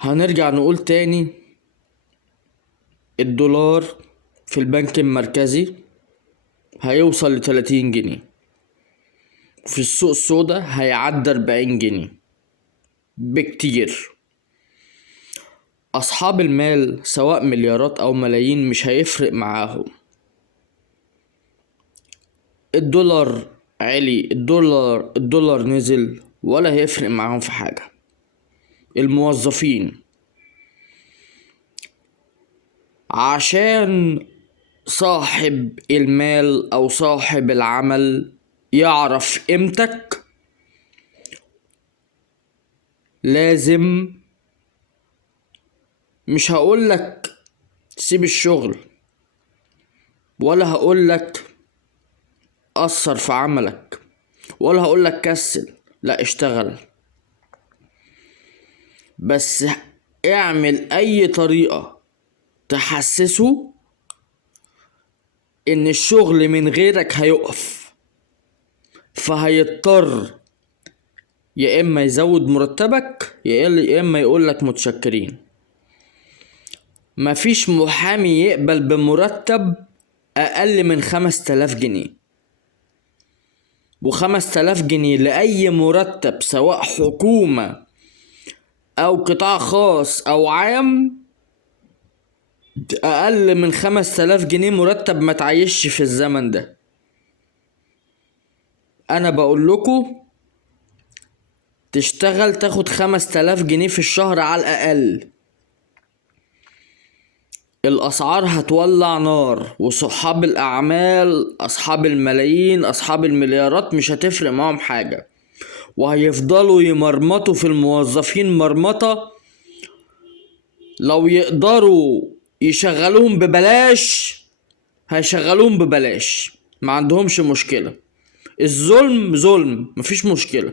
هنرجع نقول تاني. الدولار في البنك المركزي هيوصل ل30 جنيه، في السوق السودا هيعدي 40 جنيه بكتير. أصحاب المال سواء مليارات أو ملايين مش هيفرق معاهم. الدولار عالي، الدولار نزل، ولا هيفرق معاهم في حاجة. الموظفين عشان صاحب المال أو صاحب العمل يعرف قيمتك لازم، مش هقولك سيب الشغل ولا هقولك أثر في عملك ولا هقولك كسل، لا اشتغل، بس اعمل اي طريقة تحسسه ان الشغل من غيرك هيقف، فهيضطر يا اما يزود مرتبك يا اما يقولك متشكرين. مفيش محامي يقبل بمرتب اقل من 5000 جنيه، و5000 جنيه لأي مرتب سواء حكومة أو قطاع خاص أو عام، أقل من 5000 جنيه مرتب ما تعيش في الزمن ده. أنا بقول لكم تشتغل تاخد 5000 جنيه في الشهر على الأقل. الأسعار هتولع نار، وصحاب الأعمال أصحاب الملايين أصحاب المليارات مش هتفرق معهم حاجة، وهيفضلوا يمرمطوا في الموظفين مرمطة. لو يقدروا يشغلوهم ببلاش هيشغلوهم ببلاش، ما عندهمش مشكلة. الظلم ظلم، مفيش مشكلة،